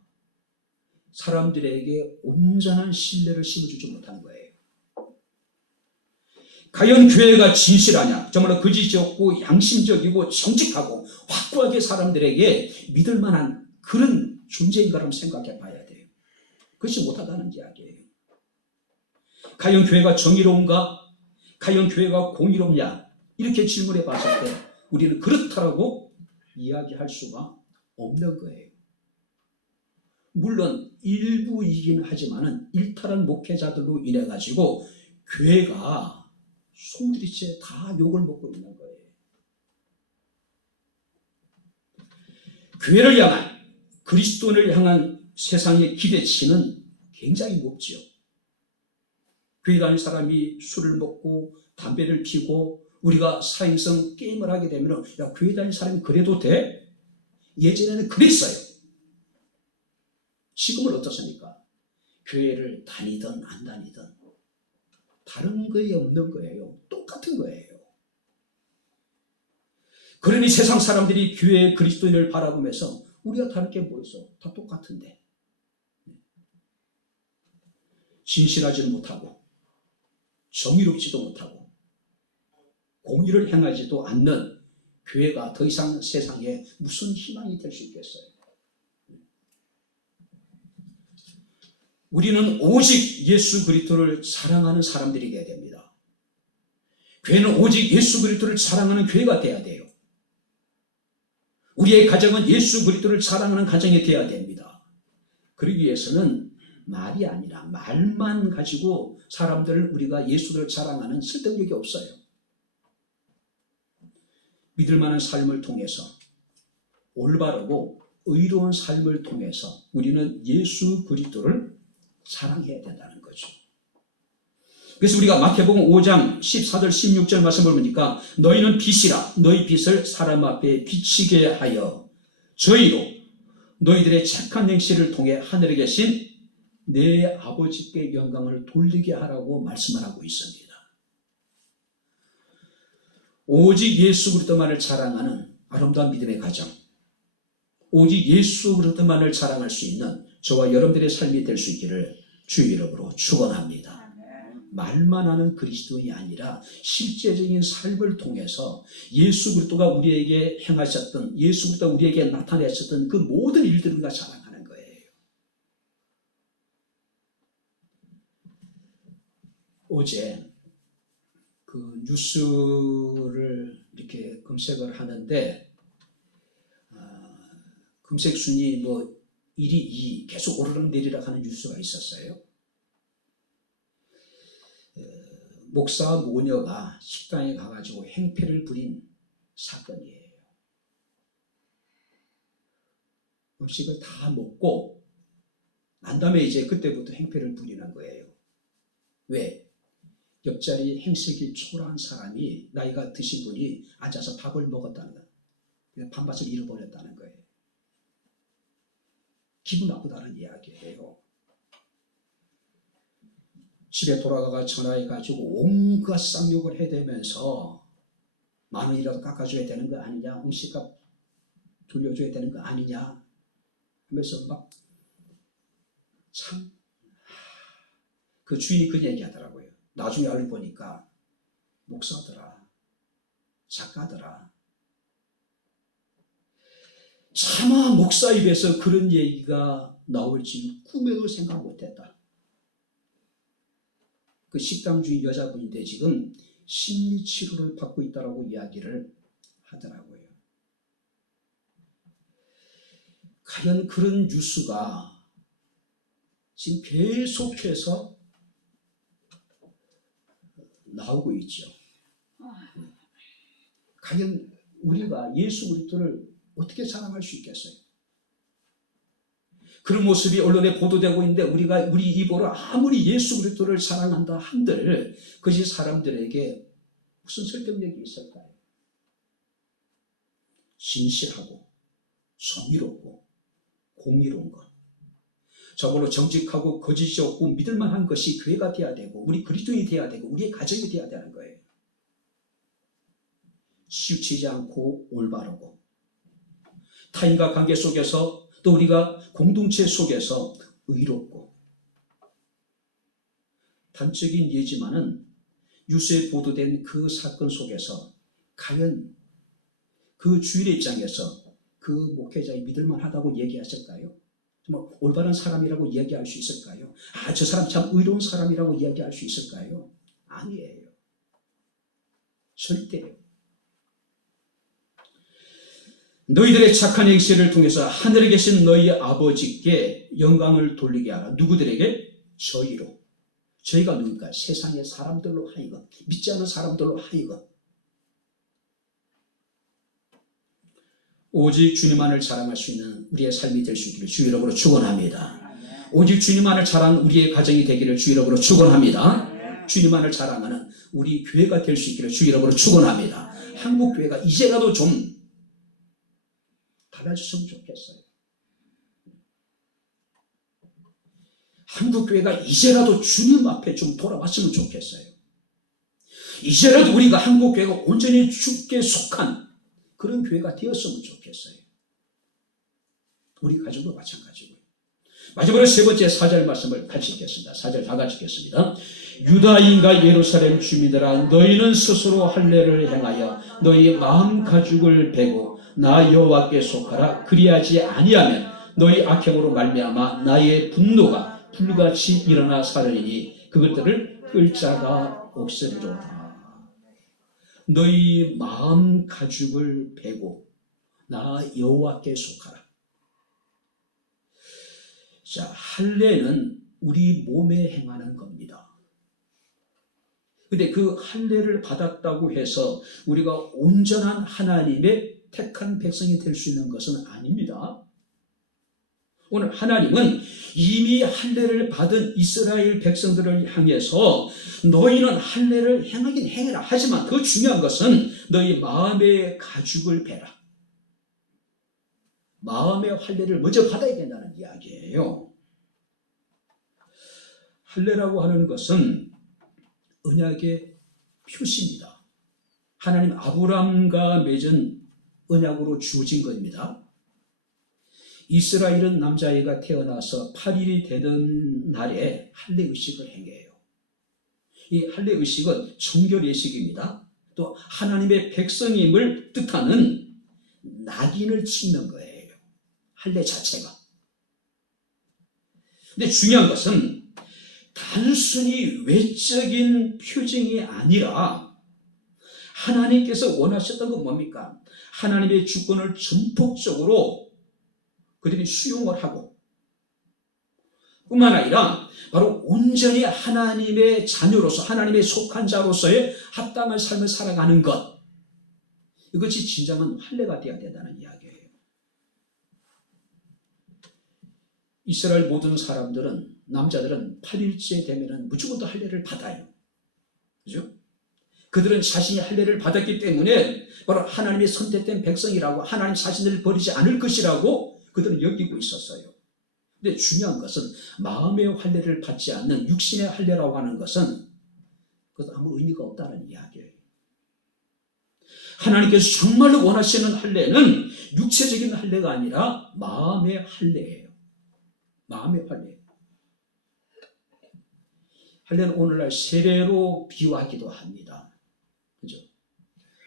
사람들에게 온전한 신뢰를 심어주지 못하는 거예요. 과연 교회가 진실하냐? 정말로 거짓이 없고 양심적이고 정직하고 확고하게 사람들에게 믿을 만한 그런 존재인가를 생각해 봐야 돼요. 그것이 못하다는 이야기예요. 과연 교회가 정의로운가? 과연 교회가 공의롭냐? 이렇게 질문해 봤을 때 우리는 그렇다라고 이야기할 수가 없는 거예요. 물론 일부이긴 하지만은 일탈한 목회자들로 인해 가지고 교회가 송두리째 다 욕을 먹고 있는 거예요. 교회를 향한, 그리스도를 향한 세상의 기대치는 굉장히 높지요. 교회 다니는 사람이 술을 먹고 담배를 피우고 우리가 사행성 게임을 하게 되면 야, 교회 다니는 사람이 그래도 돼? 예전에는 그랬어요. 지금은 어떻습니까? 교회를 다니든 안 다니든 다른 거에 없는 거예요. 똑같은 거예요. 그러니 세상 사람들이 교회의 그리스도인을 바라보면서 우리가 다를 게 뭐 있어? 다 똑같은데. 진실하지도 못하고 정의롭지도 못하고 공의를 행하지도 않는 교회가 더 이상 세상에 무슨 희망이 될 수 있겠어요? 우리는 오직 예수 그리스도를 사랑하는 사람들이 되어야 됩니다. 교회는 오직 예수 그리스도를 사랑하는 교회가 되어야 돼요. 우리의 가정은 예수 그리스도를 사랑하는 가정이 되어야 됩니다. 그러기 위해서는 말이 아니라 말만 가지고 사람들을 우리가 예수를 사랑하는 설득력이 없어요. 믿을 만한 삶을 통해서 올바르고 의로운 삶을 통해서 우리는 예수 그리스도를 사랑해야 된다는 거죠. 그래서 우리가 마태복음 5장 14절 16절 말씀을 보니까 너희는 빛이라 너희 빛을 사람 앞에 비치게 하여 저희로 너희들의 착한 행실을 통해 하늘에 계신 내 아버지께 영광을 돌리게 하라고 말씀을 하고 있습니다. 오직 예수 그리스도만을 자랑하는 아름다운 믿음의 가정, 오직 예수 그리스도만을 자랑할 수 있는 저와 여러분들의 삶이 될 수 있기를 주의 이름으로 축원합니다. 말만 하는 그리스도인이 아니라 실제적인 삶을 통해서 예수 그리스도가 우리에게 행하셨던, 예수 그리스도가 우리에게 나타내셨던 그 모든 일들을 우리가 자랑하는 거예요. 어제 그 뉴스를 이렇게 검색을 하는데 검색 순위 뭐 1위, 2위 계속 오르락내리락 하는 뉴스가 있었어요. 목사 모녀가 식당에 가가지고 행패를 부린 사건이에요. 음식을 다 먹고 난 다음에 이제 그때부터 행패를 부리는 거예요. 왜? 옆자리 행색이 초라한 사람이 나이가 드신 분이 앉아서 밥을 먹었다는 거예요. 밥맛을 잃어버렸다는 거예요. 기분 나쁘다는 이야기예요. 집에 돌아가가 전화해가지고 온갖 쌍욕을 해대면서 10,000원이라도 깎아줘야 되는 거 아니냐, 음식값 돌려줘야 되는 거 아니냐 하면서 막 참 그 주인이 그 얘기하더라고요. 나중에 알고 보니까 목사더라, 작가더라. 차마 목사 입에서 그런 얘기가 나올지 꿈에도 생각 못했다. 그 식당 주인 여자분인데 지금 심리치료를 받고 있다고 이야기를 하더라고요. 과연 그런 뉴스가 지금 계속해서 나오고 있죠. 과연 우리가 예수 그리스도를 어떻게 사랑할 수 있겠어요? 그런 모습이 언론에 보도되고 있는데 우리 입으로 아무리 예수 그리스도를 사랑한다 한들 그것이 사람들에게 무슨 설득력이 있을까요? 진실하고 정의롭고 공의로운 것, 저걸로 정직하고 거짓이 없고 믿을만한 것이 교회가 되어야 되고 우리 그리스도인이 되어야 되고 우리의 가정이 되어야 되는 거예요. 치우치지 않고 올바르고 타인과 관계 속에서 또 우리가 공동체 속에서 의롭고 단적인 예지만은 뉴스에 보도된 그 사건 속에서 과연 그 주일의 입장에서 그 목회자의 믿을만하다고 얘기하실까요? 정말 올바른 사람이라고 이야기할 수 있을까요? 저 사람 참 의로운 사람이라고 이야기할 수 있을까요? 아니에요. 절대요. 너희들의 착한 행실을 통해서 하늘에 계신 너희 아버지께 영광을 돌리게 하라. 누구들에게? 저희로. 저희가 누굴까? 세상의 사람들로 하여금, 믿지 않은 사람들로 하여금 오직 주님만을 자랑할 수 있는 우리의 삶이 될 수 있기를 주 이름으로 축원합니다. 오직 주님만을 자랑하는 우리의 가정이 되기를 주 이름으로 축원합니다. 주님만을 자랑하는 우리 교회가 될 수 있기를 주 이름으로 축원합니다. 한국 교회가 이제라도 좀 달라졌으면 좋겠어요. 한국 교회가 이제라도 주님 앞에 좀 돌아왔으면 좋겠어요. 이제라도 우리가 한국 교회가 온전히 주께 속한 그런 교회가 되었으면 좋겠어요. 우리 가정도 마찬가지고요. 마지막으로 세 번째 4절 말씀을 같이 읽겠습니다. 4절 다 같이 읽겠습니다. 유다인과 예루살렘 주민들아, 너희는 스스로 할례를 행하여 너희 마음 가죽을 베고 나 여호와께 속하라. 그리하지 아니하면 너희 악행으로 말미암아 나의 분노가 불같이 일어나 사르리니 그것들을 끌 자가 없으리로다. 너희 마음 가죽을 베고 나 여호와께 속하라. 자, 할례는 우리 몸에 행하는 겁니다. 근데 그 할례를 받았다고 해서 우리가 온전한 하나님의 택한 백성이 될 수 있는 것은 아닙니다. 오늘 하나님은 이미 할례를 받은 이스라엘 백성들을 향해서 너희는 할례를 행하긴 행해라. 하지만 더 중요한 것은 너희 마음의 가죽을 베라. 마음의 할례를 먼저 받아야 된다는 이야기예요. 할례라고 하는 것은 언약의 표시입니다. 하나님 아브라함과 맺은 언약으로 주어진 겁니다. 이스라엘은 남자아이가 태어나서 8일이 되던 날에 할례의식을 행해요. 이 할례의식은 정결의식입니다. 또 하나님의 백성임을 뜻하는 낙인을 찍는 거예요. 할례 자체가. 근데 중요한 것은 단순히 외적인 표징이 아니라 하나님께서 원하셨던 건 뭡니까? 하나님의 주권을 전폭적으로 그들이 수용을 하고 뿐만 아니라 바로 온전히 하나님의 자녀로서 하나님의 속한 자로서의 합당한 삶을 살아가는 것, 이것이 진정한 할례가 되어야 된다는 이야기예요. 이스라엘 모든 사람들은, 남자들은 8일째 되면 무조건 할례를 받아요. 그죠? 그들은 자신이 할례를 받았기 때문에 바로 하나님의 선택된 백성이라고, 하나님 자신을 버리지 않을 것이라고 그들은 여기고 있었어요. 근데 중요한 것은 마음의 할례를 받지 않는 육신의 할례라고 하는 것은 그것도 아무 의미가 없다는 이야기예요. 하나님께서 정말로 원하시는 할례는 육체적인 할례가 아니라 마음의 할례예요. 마음의 할례. 할례는 오늘날 세례로 비유하기도 합니다. 그죠?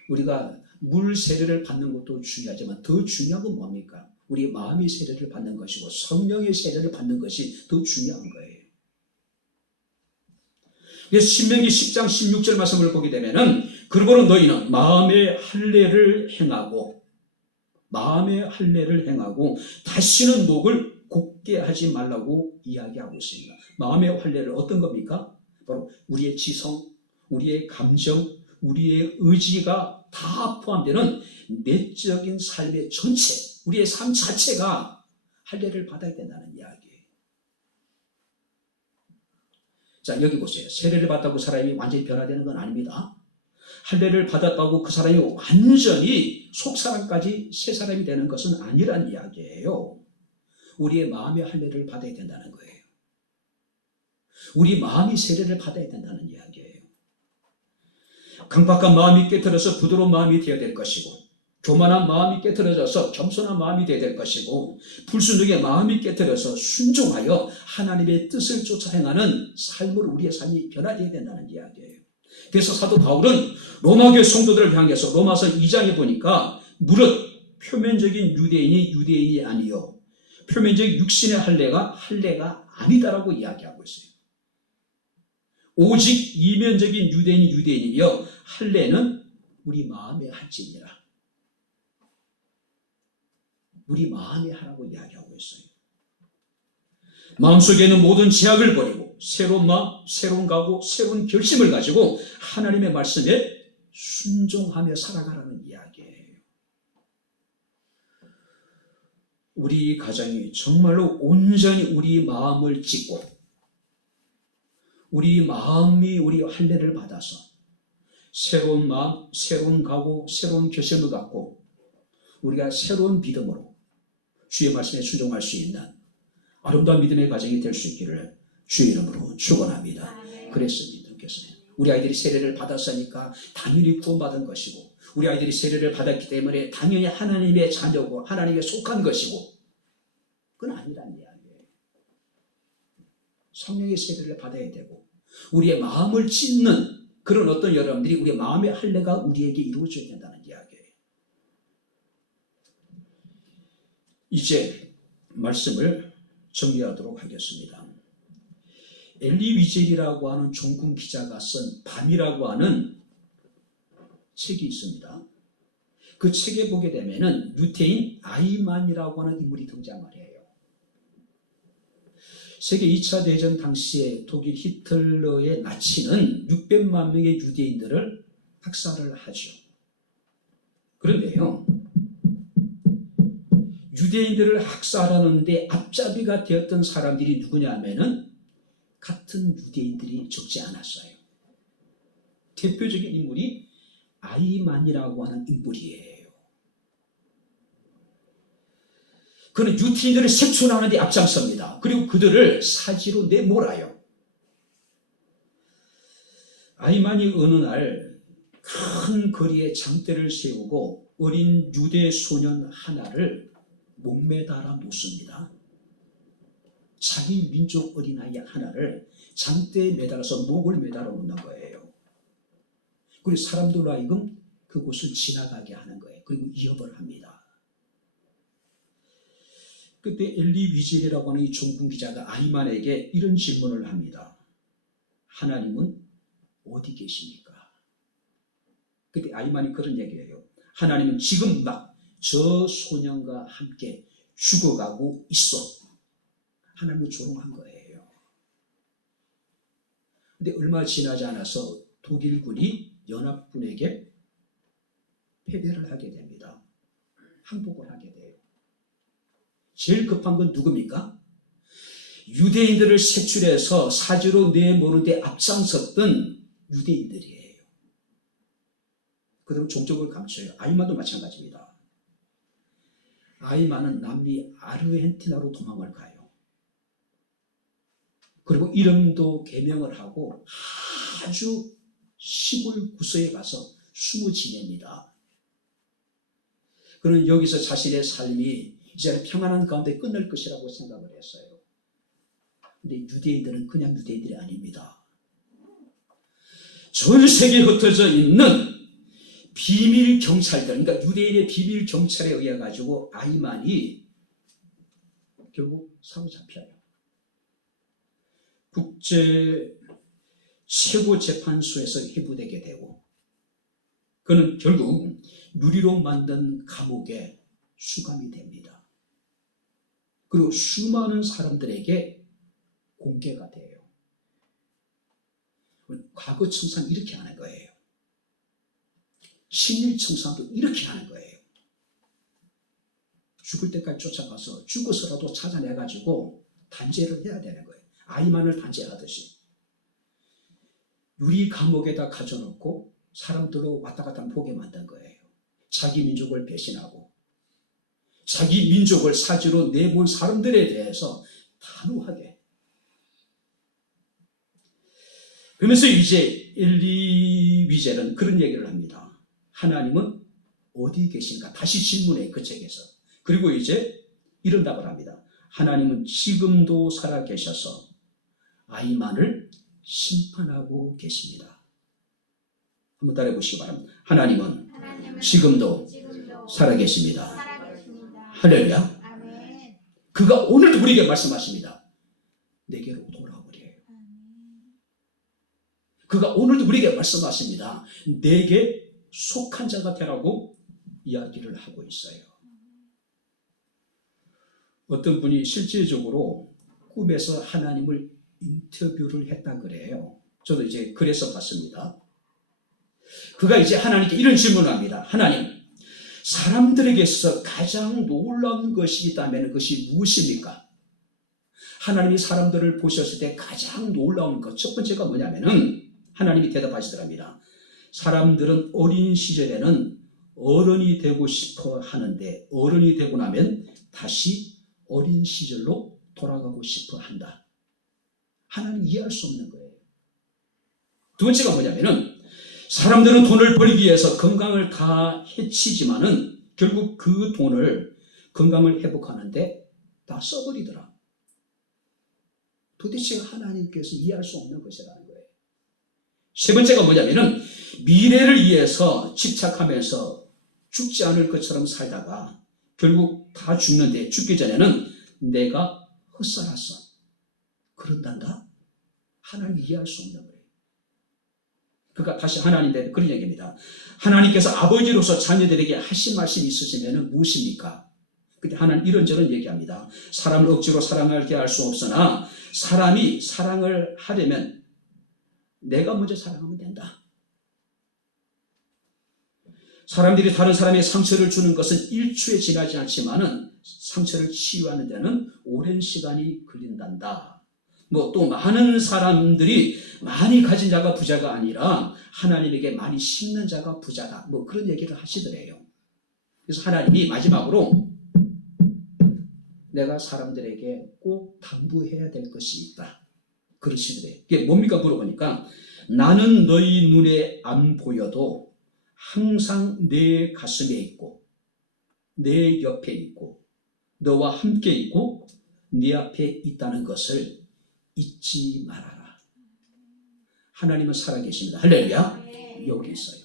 우리가 물 세례를 받는 것도 중요하지만 더 중요한 건 뭡니까? 우리 마음의 세례를 받는 것이고 성령의 세례를 받는 것이 더 중요한 거예요. 그래서 신명기 10장 16절 말씀을 보게 되면은 그러므로 너희는 마음의 할례를 행하고 다시는 목을 곱게 하지 말라고 이야기하고 있습니다. 마음의 할례를 어떤 겁니까? 바로 우리의 지성, 우리의 감정, 우리의 의지가 다 포함되는 내적인 삶의 전체, 우리의 삶 자체가 할례를 받아야 된다는 이야기예요. 자, 여기 보세요. 세례를 받았다고 사람이 완전히 변화되는 건 아닙니다. 할례를 받았다고 그 사람이 완전히 속사람까지 새 사람이 되는 것은 아니란 이야기예요. 우리의 마음의 할례를 받아야 된다는 거예요. 우리 마음이 세례를 받아야 된다는 이야기예요. 강박한 마음이 깨트려서 부드러운 마음이 되어야 될 것이고, 교만한 마음이 깨트려져서 겸손한 마음이 되어야 될 것이고, 불순종의 마음이 깨트려서 순종하여 하나님의 뜻을 쫓아 행하는 삶으로 우리의 삶이 변화되어야 된다는 이야기예요. 그래서 사도 바울은 로마교회 성도들을 향해서 로마서 2장에 보니까 무릇 표면적인 유대인이 아니요 표면적 육신의 할례가 아니다라고 이야기하고 있어요. 오직 이면적인 유대인이며 할례는 우리 마음에 할지니라. 우리 마음에 하라고 이야기하고 있어요. 마음속에 있는 모든 제약을 버리고 새로운 마음, 새로운 각오, 새로운 결심을 가지고 하나님의 말씀에 순종하며 살아가라는 이야기예요. 우리 가정이 정말로 온전히 우리 마음을 짓고 우리 마음이 우리 할례를 받아서 새로운 마음, 새로운 각오, 새로운 결심을 갖고 우리가 새로운 믿음으로 주의 말씀에 순종할 수 있는 아름다운 믿음의 가정이 될 수 있기를 주의 이름으로 축원합니다. 그랬으니 좋겠어요. 우리 아이들이 세례를 받았으니까 당연히 구원받은 것이고 우리 아이들이 세례를 받았기 때문에 당연히 하나님의 자녀고 하나님에 속한 것이고 그건 아니란 이야기예요. 성령의 세례를 받아야 되고 우리의 마음을 찢는 그런 어떤 여러분들이 우리의 마음의 할례가 우리에게 이루어져야 된다는 이야기예요. 이제 말씀을 정리하도록 하겠습니다. 엘리 위젤이라고 하는 종군 기자가 쓴 밤이라고 하는 책이 있습니다. 그 책에 보게 되면은 유태인 아이만이라고 하는 인물이 등장을 해요. 세계 2차 대전 당시에 독일 히틀러의 나치는 600만 명의 유대인들을 학살을 하죠. 그런데요, 유대인들을 학살하는데 앞잡이가 되었던 사람들이 누구냐면은 같은 유대인들이 적지 않았어요. 대표적인 인물이 아이만이라고 하는 인물이에요. 그는 유대인들을 색출하는 데 앞장섭니다. 그리고 그들을 사지로 내몰아요. 아이만이 어느 날 큰 거리에 장대를 세우고 어린 유대 소년 하나를 목매달아 놓습니다. 자기 민족 어린아이 하나를 장대에 매달아서 목을 매달아 놓는 거예요. 그리고 사람들로 하여금 그곳을 지나가게 하는 거예요. 그리고 위협을 합니다. 그때 엘리 위젤이라고 하는 이 종군 기자가 아이만에게 이런 질문을 합니다. 하나님은 어디 계십니까? 그때 아이만이 그런 얘기예요. 하나님은 지금 막 저 소년과 함께 죽어가고 있어. 하나님은 조롱한 거예요. 근데 얼마 지나지 않아서 독일군이 연합군에게 패배를 하게 됩니다. 항복을 하게 돼요. 제일 급한 건 누굽니까? 유대인들을 색출해서 사지로 내모는데 앞장섰던 유대인들이에요. 그들은 종족을 감춰요. 아이만도 마찬가지입니다. 아이만은 남미 아르헨티나로 도망을 가요. 그리고 이름도 개명을 하고 아주 시골 구석에 가서 숨어 지냅니다. 그는 여기서 자신의 삶이 이제는 평안한 가운데 끝날 것이라고 생각을 했어요. 근데 유대인들은 그냥 유대인들이 아닙니다. 전 세계에 흩어져 있는 비밀 경찰들, 그러니까 유대인의 비밀 경찰에 의해 가지고 아이만이 결국 사로잡혀요. 국제 최고 재판소에서 회부되게 되고 그는 결국 유리로 만든 감옥에 수감이 됩니다. 그리고 수많은 사람들에게 공개가 돼요. 과거 청산은 이렇게 하는 거예요. 신일 청산도 이렇게 하는 거예요. 죽을 때까지 쫓아가서 죽어서라도 찾아내가지고 단죄를 해야 되는 거예요. 아이만을 단죄하듯이. 유리 감옥에다 가져놓고 사람들로 왔다 갔다 보게 만든 거예요. 자기 민족을 배신하고 자기 민족을 사지로 내몬 사람들에 대해서 단호하게. 그러면서 이제 엘리 위젤은 그런 얘기를 합니다. 하나님은 어디 계신가? 다시 질문해, 그 책에서. 그리고 이제 이런 답을 합니다. 하나님은 지금도 살아계셔서 아이만을 심판하고 계십니다. 한번 따라해 보시기 바랍니다. 하나님은 지금도 살아계십니다. 할렐루야. 그가 오늘도 우리에게 말씀하십니다. 내게로 돌아오래. 그가 오늘도 우리에게 말씀하십니다. 내게 속한 자가 되라고 이야기를 하고 있어요. 어떤 분이 실제적으로 꿈에서 하나님을 인터뷰를 했다 그래요. 저도 이제 그래서 봤습니다. 그가 이제 하나님께 이런 질문을 합니다. 하나님, 사람들에게서 가장 놀라운 것이 있다면 그것이 무엇입니까? 하나님이 사람들을 보셨을 때 가장 놀라운 것, 첫 번째가 뭐냐면은 하나님이 대답하시더랍니다. 사람들은 어린 시절에는 어른이 되고 싶어 하는데 어른이 되고 나면 다시 어린 시절로 돌아가고 싶어 한다. 하나님 이해할 수 없는 거예요. 두 번째가 뭐냐면은 사람들은 돈을 벌기 위해서 건강을 다 해치지만은 결국 그 돈을 건강을 회복하는데 다 써버리더라. 도대체 하나님께서 이해할 수 없는 것이라는 거예요. 세 번째가 뭐냐면은 미래를 위해서 집착하면서 죽지 않을 것처럼 살다가 결국 다 죽는데 죽기 전에는 내가 헛살았어. 그런단다? 하나님 이해할 수 없는 거예요. 그러니까 다시 하나님께 그런 얘기입니다. 하나님께서 아버지로서 자녀들에게 하신 말씀이 있으시면 무엇입니까? 근데 하나님 이런저런 얘기합니다. 사람을 억지로 사랑하게 할 수 없으나 사람이 사랑을 하려면 내가 먼저 사랑하면 된다. 사람들이 다른 사람의 상처를 주는 것은 1초에 지나지 않지만은 상처를 치유하는 데는 오랜 시간이 걸린단다. 또 많은 사람들이 많이 가진 자가 부자가 아니라 하나님에게 많이 심는 자가 부자다. 그런 얘기를 하시더래요. 그래서 하나님이 마지막으로 내가 사람들에게 꼭 당부해야 될 것이 있다. 그러시더래요. 이게 뭡니까 물어보니까 나는 너희 눈에 안 보여도 항상 내 가슴에 있고 내 옆에 있고 너와 함께 있고 네 앞에 있다는 것을 잊지 말아라. 하나님은 살아계십니다. 할렐루야. 여기 있어요.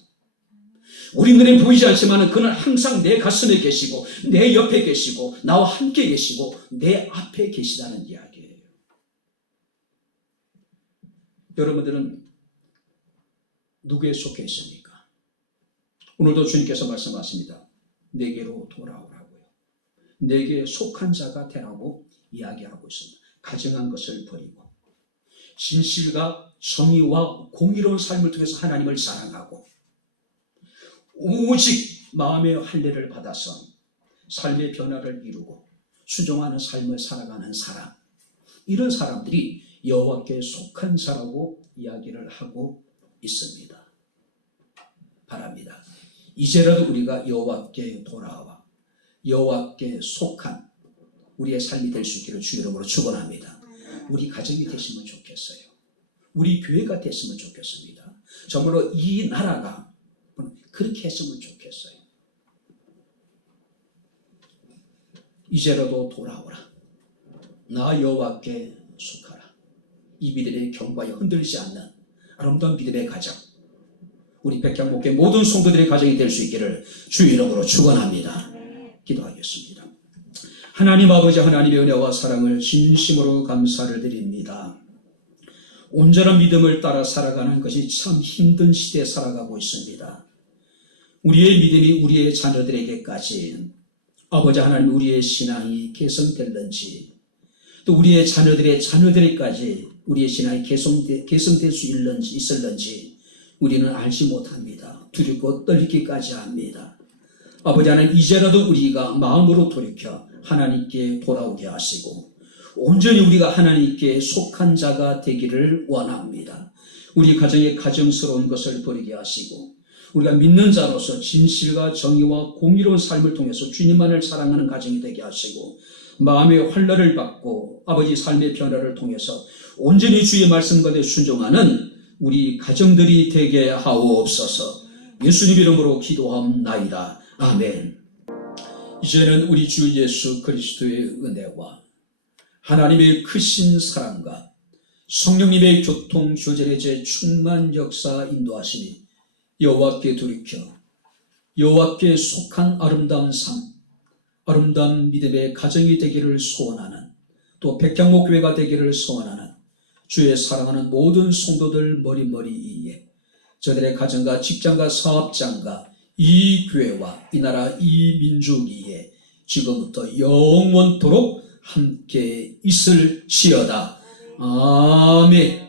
우리 눈에 보이지 않지만 그는 항상 내 가슴에 계시고 내 옆에 계시고 나와 함께 계시고 내 앞에 계시다는 이야기예요. 여러분들은 누구에 속해 있습니까? 오늘도 주님께서 말씀하십니다. 내게로 돌아오라고요. 내게 속한 자가 되라고 이야기하고 있습니다. 가증한 것을 버리고 진실과 정의와 공의로운 삶을 통해서 하나님을 사랑하고 오직 마음의 할례를 받아서 삶의 변화를 이루고 순종하는 삶을 살아가는 사람, 이런 사람들이 여호와께 속한 자라고 이야기를 하고 있습니다. 바랍니다. 이제라도 우리가 여호와께 돌아와 여호와께 속한 우리의 삶이 될 수 있기를 주 이름으로 축원합니다. 우리 가정이 됐으면 좋겠어요. 우리 교회가 됐으면 좋겠습니다. 정말로 이 나라가 그렇게 했으면 좋겠어요. 이제라도 돌아오라. 나 여호와께 속하라. 이 믿음의 경과에 흔들리지 않는 아름다운 믿음의 가정, 우리 백향목회 모든 성도들의 가정이 될 수 있기를 주 이름으로 축원합니다. 기도하겠습니다. 하나님 아버지, 하나님의 은혜와 사랑을 진심으로 감사를 드립니다. 온전한 믿음을 따라 살아가는 것이 참 힘든 시대에 살아가고 있습니다. 우리의 믿음이 우리의 자녀들에게까지 아버지 하나님 우리의 신앙이 개선될는지 또 우리의 자녀들의 자녀들에게까지 우리의 신앙이 개선될 수 있을는지 우리는 알지 못합니다. 두렵고 떨리기까지 합니다. 아버지 하나님 이제라도 우리가 마음으로 돌이켜 하나님께 돌아오게 하시고 온전히 우리가 하나님께 속한 자가 되기를 원합니다. 우리 가정의 가정스러운 것을 버리게 하시고 우리가 믿는 자로서 진실과 정의와 공의로운 삶을 통해서 주님만을 사랑하는 가정이 되게 하시고 마음의 환난을 받고 아버지 삶의 변화를 통해서 온전히 주의 말씀 가운데 순종하는 우리 가정들이 되게 하옵소서. 예수님 이름으로 기도합나이다. 아멘. 이제는 우리 주 예수 그리스도의 은혜와 하나님의 크신 사랑과 성령님의 교통 교제의 제 충만 역사 인도하심이 여호와께 돌이켜 여호와께 속한 아름다운 삶, 아름다운 믿음의 가정이 되기를 소원하는 또 백향목교회가 되기를 소원하는 주의 사랑하는 모든 성도들 머리머리 위에 저들의 가정과 직장과 사업장과 이 교회와 이 나라 이 민족 위에 지금부터 영원토록 함께 있을지어다. 아멘.